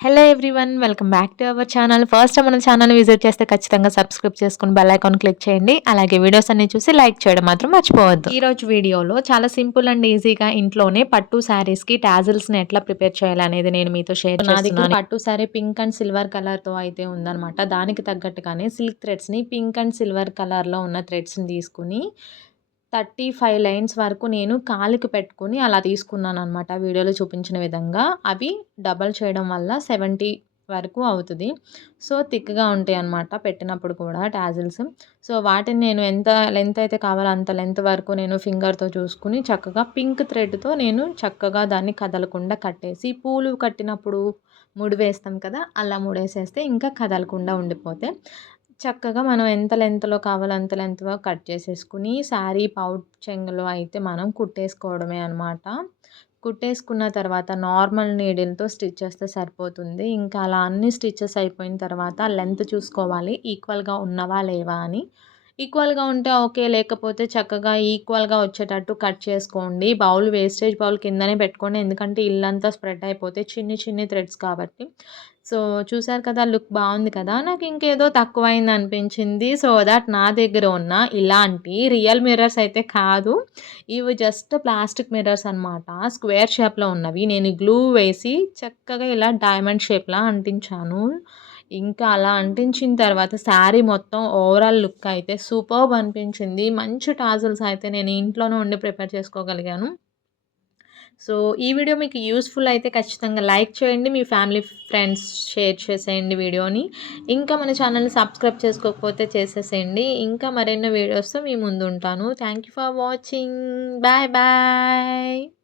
Hello everyone welcome back to our channel first మన channel visit చేస్తే ఖచ్చితంగా subscribe చేసుకుని బెల్ ఐకాన్ క్లిక్ చేయండి. అలాగే వీడియోస్ అన్ని చూసి లైక్ చేయడం మాత్రం మర్చిపోవద్దు. ఈ రోజు వీడియోలో చాలా సింపుల్ అండ్ ఈజీగా ఇంట్లోనే పట్టు శారీస్కి టాజిల్స్ని ఎట్లా ప్రిపేర్ చేయాలనేది నేను మీతో షేర్ చేస్తున్నాను. పట్టు శారీ పింక్ అండ్ సిల్వర్ కలర్తో అయితే ఉందన్నమాట. దానికి తగ్గట్టుగానే సిల్క్ థ్రెడ్స్ని పింక్ అండ్ సిల్వర్ కలర్లో ఉన్న థ్రెడ్స్ని తీసుకుని థర్టీ ఫైవ్ లైన్స్ వరకు నేను కాలికి పెట్టుకుని అలా తీసుకున్నాను అనమాట వీడియోలో చూపించిన విధంగా అవి డబల్ చేయడం వల్ల సెవెంటీ వరకు అవుతుంది. సో థిక్గా ఉంటాయి అనమాట పెట్టినప్పుడు కూడా టాజిల్స్. సో వాటిని నేను ఎంత లెంత్ అయితే కావాలో అంత లెంత్ వరకు నేను ఫింగర్తో చూసుకుని చక్కగా పింక్ థ్రెడ్తో నేను చక్కగా దాన్ని కదలకుండా కట్టేసి పూలు కట్టినప్పుడు ముడి వేస్తాం కదా అలా ముడేసేస్తే ఇంకా కదలకుండా ఉండిపోతే. చక్కగా మనం ఎంత లెంత్లో కావాలో అంత లెంత్లో కట్ చేసేసుకుని శారీ పౌట్ చెంగులో అయితే మనం కుట్టేసుకోవడమే అనమాట కుట్టేసుకున్న తర్వాత నార్మల్ నీడిల్తో స్టిచ్ చేస్తే సరిపోతుంది. ఇంకా అలా అన్ని స్టిచ్చెస్ అయిపోయిన తర్వాత లెంత్ చూసుకోవాలి. ఈక్వల్గా ఉన్నవా లేవా అని. ఈక్వల్గా ఉంటే ఓకే లేకపోతే చక్కగా ఈక్వల్గా వచ్చేటట్టు కట్ చేసుకోండి. బౌల్ వేస్టేజ్ బౌల్ కిందనే పెట్టుకోండి. ఎందుకంటే ఇల్లంతా స్ప్రెడ్ అయిపోతే చిన్ని చిన్ని థ్రెడ్స్ కాబట్టి. సో చూసారు కదా లుక్ బాగుంది కదా. నాకు ఇంకేదో తక్కువైంది అనిపించింది. సో దట్ నా దగ్గర ఉన్న ఇలాంటి రియల్ మిర్రర్స్ అయితే కాదు. ఇవి జస్ట్ ప్లాస్టిక్ మిర్రర్స్ అనమాట స్క్వేర్ షేప్లో ఉన్నవి. నేను గ్లూ వేసి చక్కగా ఇలా డైమండ్ షేప్లా అంటించాను. ఇంకా అలా అంటించిన తర్వాత శారీ మొత్తం ఓవరాల్ లుక్ అయితే సూపర్బ్ అనిపించింది. మంచి టాజల్స్ అయితే నేను ఇంట్లోనే ఉండి ప్రిపేర్ చేసుకోగలిగాను. సో ఈ వీడియో మీకు యూస్ఫుల్ అయితే ఖచ్చితంగా లైక్ చేయండి. మీ ఫ్యామిలీ ఫ్రెండ్స్ షేర్ చేసేయండి వీడియోని. ఇంకా మన ఛానల్ని సబ్స్క్రైబ్ చేసుకోకపోతే చేసేసేయండి. ఇంకా మరెన్నో వీడియోస్తో మీ ముందు ఉంటాను thank you for watching bye bye